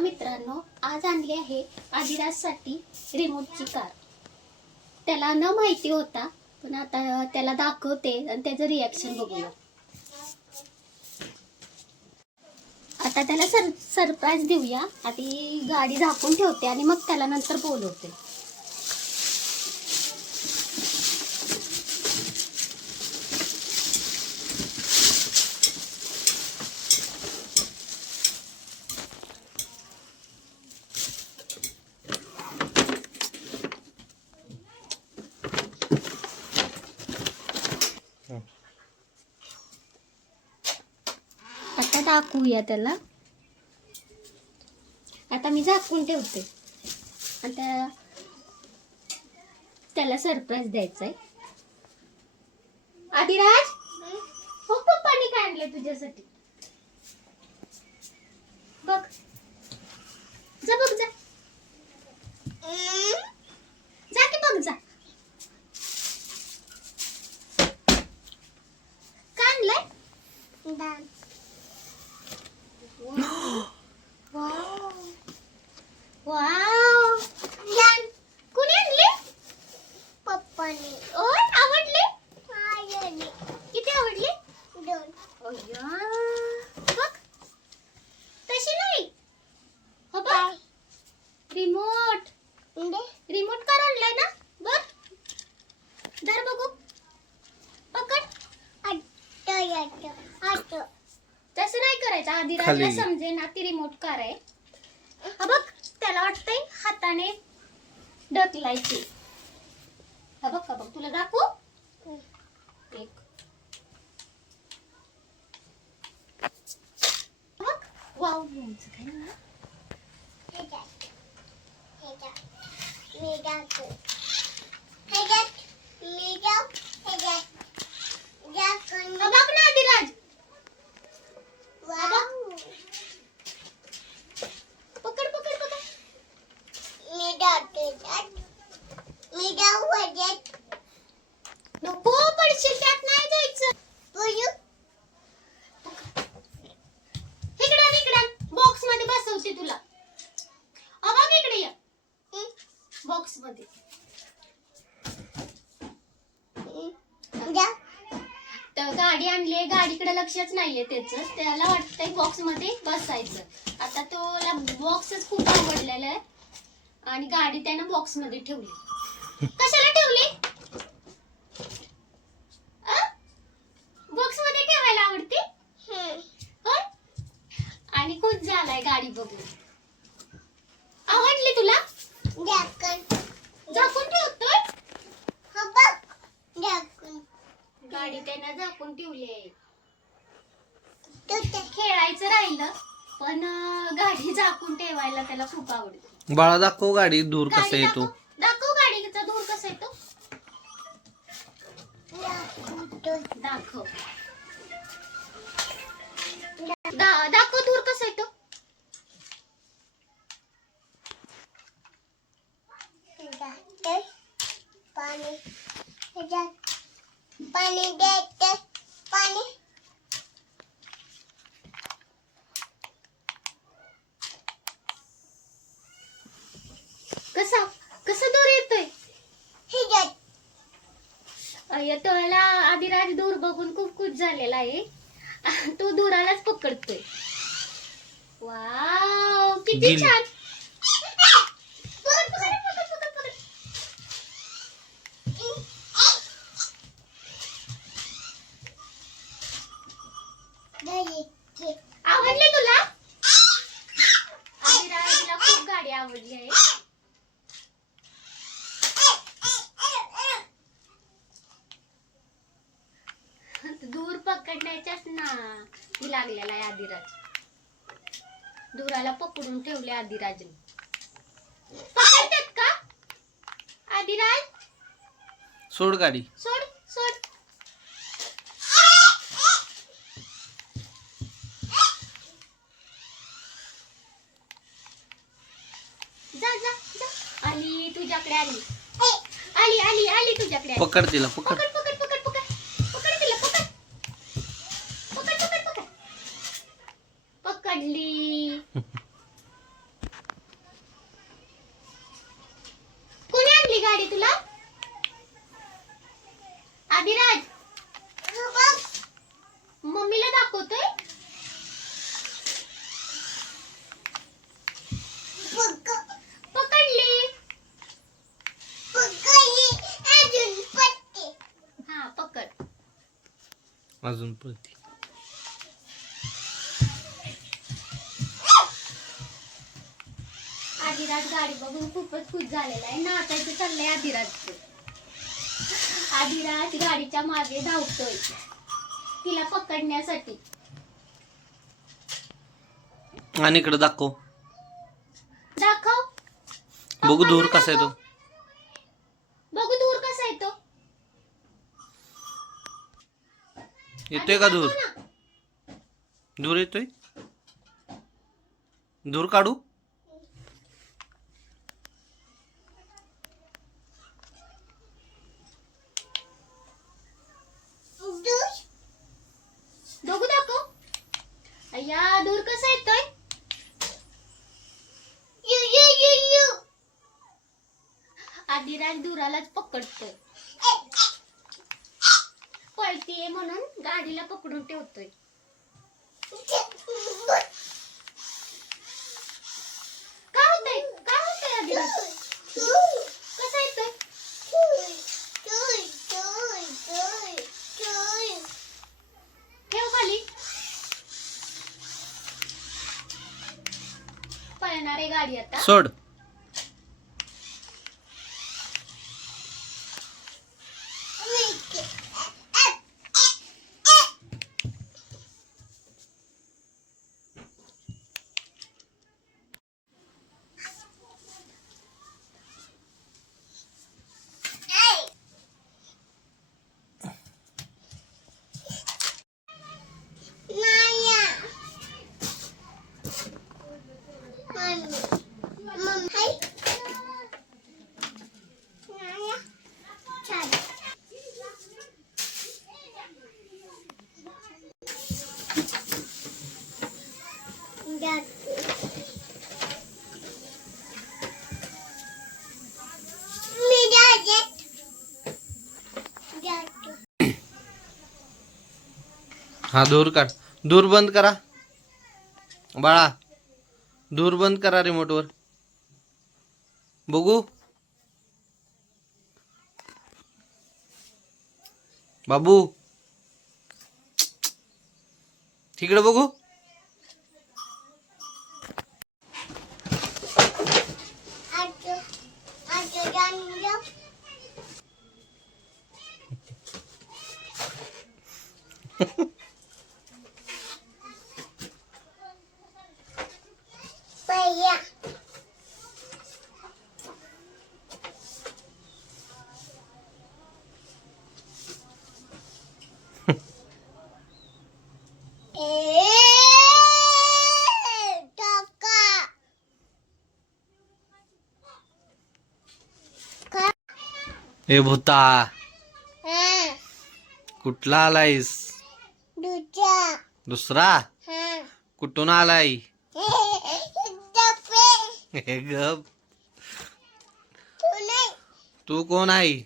मित्रांनो, आज आणली आहे आदिराजसाठी रिमोटची कार. त्याला न माहिती होता, पण आता त्याला दाखवते आणि त्याचं रिॲक्शन बघूया. आता त्याला सरप्राईज देऊया. आधी गाडी झाकून ठेवते आणि मग त्याला नंतर बोलवते. आता दाखवूया त्याला. आता मी झाकून ठेवते आणि त्याला सरप्राईज द्यायचा आहे. आदिराज, हो पप्पानी काय आणले तुझ्यासाठी? बघ, जा बघ, जा जा की बघ, जा. काय आणलंय? वाव वाव, कोणी आणले? पप्पाने. ओय, आवडले? किती आवडले? 2. बघ, तशी नाही. हो बघ, रिमोट कार आणलाय ना. बघ, धर बघू, पकड. तसं नाही करायचं. आदिराजला समजे ना ती रिमोट कार आहे. हा बघ, त्याला वाटतंय हाताने ढकलायची. हा बघ, हा बघ, तुला दाखवू. एक बघ, वाव, काय ना. बघ ना आदिराज, पकड पकड पकड. नको, पडशील, त्यात नाही जायचं. इकडं इकडं बॉक्स मध्ये बसवते तुला. बघ इकडे ये, बॉक्स मध्ये. तर गाडी आणली, गाडीकडे लक्षच नाहीये त्याचं. त्याला वाटतंय बॉक्स मध्ये बसायचं. आता तोला बॉक्सच खूप आवडलेला आहे आणि गाडी त्यानं बॉक्स मध्ये ठेवली. कशाला ठेवली? बॉक्स मध्ये ठेवायला आवडते. आणि खुश झालाय गाडी बघून. आवडली तुला? झाकून ठेवतोय. गाडी त्यानं झाकून ठेवली आहे. खेळायचं राहिलं, पण गाडी झाकून ठेवायला त्याला खूप आवडते. बाळा, दाखव गाडी दूर कसा येतो. दाखव गाडीचा दूर कसा येतो. दाखव दाखव दूर कसा येतो. पाणी द्यायचं. पाणी कसा दूर येतोय. तुला आदिराज दूर बघून खूप खुश झालेला आहे. तो दुरालाच पकडतोय. वाव, किती छान. आवडली तुला? आदिराजला खूप गाडी आवडली आहे. दूर पकडण्याच्याच ना लागलेला आहे आदिराज. दुराला पकडून ठेवले आदिराजने. पकडतात का आदिराज? सोड गाडी, सोड सोड. जा जा जा. आली तुझ्याकडे, आली आली आली आली तुझ्याकडे. पकड तिला, पकड. पकड पकड पकड पकड पकड तिला, पकड पकड पकड पकड. पकडली. अजून पळती. आदिराज गाडी बघून खूपच खुश झालेला आहे. नाचायचं चाललंय आदिराजचं. आदिराज गाडीच्या मागे धावतोय तिला पकडण्यासाठी. आणि इकडे दाखव. दाखव. बघू दूर पप्पांना कसा येतो. दाखव. बघू दूर कसा येतो. येतोय का दूर? दाखव ना. दूर येतोय. दूर काढू. बघू दाखव. अय्या दूर कसा येतोय. आदिराज दुरालाच पकडतोय. पळतीये म्हणून गाडीला पकडून ठेवतोय. काय होतंय. काय होतंय आदिराज. कसा येतोय. ठेव खाली. पळणार आहे गाडी आता. सोड. हा दूर काढ. दूर बंद करा बाळा. दूर बंद करा रिमोट वर. बघू बाबू. तिकडे बघू. ए भूता कुठला आलायस. दुसरा कुठून आलाय. हे गप. तू कोण आहे.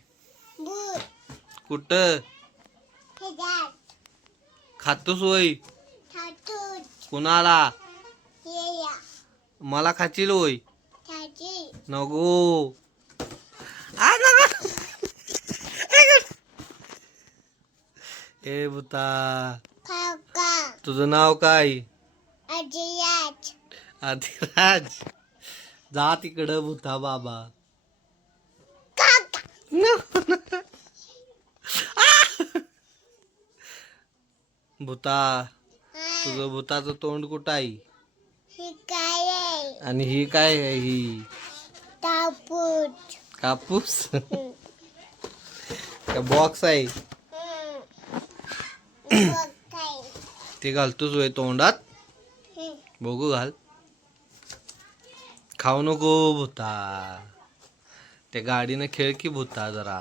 कुठं खातोस होय. कुणाला. मला खाचील होय. नको. ए भूता तुझं नाव काय. आदिराज. जा तिकडं भूता बाबा. भूता तुझं भूताचं तोंड कुठं आहे. आणि ही काय आहे. ही कापूस. का बॉक्स आहे. ते घालतोस वय तोंडात. बघू घाल. खाऊ नको भूता. त्या गाडीनं खेळ की भूता जरा.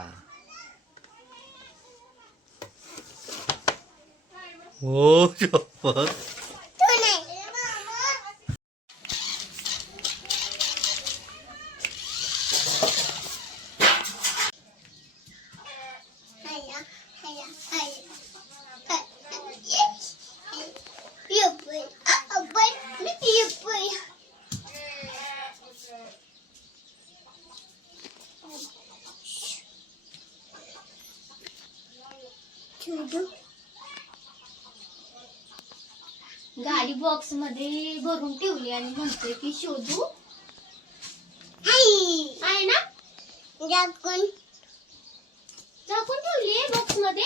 हो शपथ. गाडी बॉक्स मध्ये भरून ठेवली आणि म्हणतोय की शोधू आहे ना, झाकून ठेवली आहे बॉक्स मध्ये.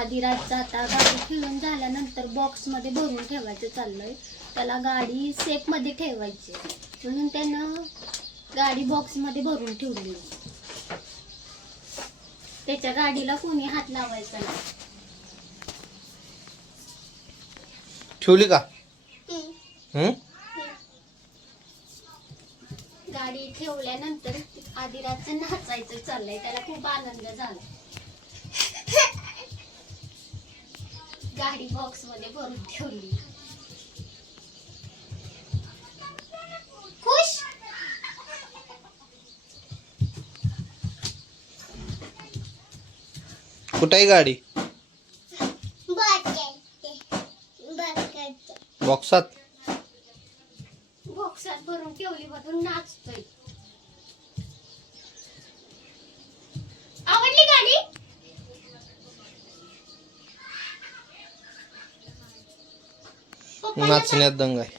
आदिराजचा आता गाडी खेळून झाल्यानंतर बॉक्स मध्ये भरून ठेवायचं चाललंय. त्याला गाडी सेफ मध्ये ठेवायची म्हणून त्यानं गाडी बॉक्स मध्ये भरून ठेवली. त्याच्या गाडीला कोणी हात लावायचा नाही. ठेवली का? गाडी ठेवल्यानंतर आदिराजचं नाचायचं चाललंय. त्याला खूप आनंद झाला. गाडी बॉक्स मध्ये भरून ठेवली. खुश. कुठे आहे गाडी? बॉक्सात. बॉक्सात भरून ठेवली म्हणून नाचतोय. आवडली गाडी? पप्पाला नाचण्यात दंग आहे.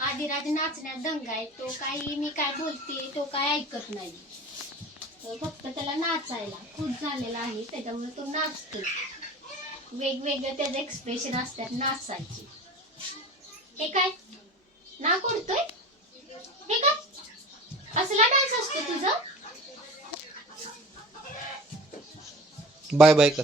आदिराज नाचण्यात दंग आहे. तो काही मी काय बोलते तो काय ऐकत नाही. तो फक्त त्याला नाचायला खुश झालेला आहे त्याच्यामुळे तो नाचतो. वेगवेगळे त्याचे एक्सप्रेशन असतात नाचायचे. हे काय ना करतोय? हे काय असला डान्स असतो तुझा? बाय बाय कर.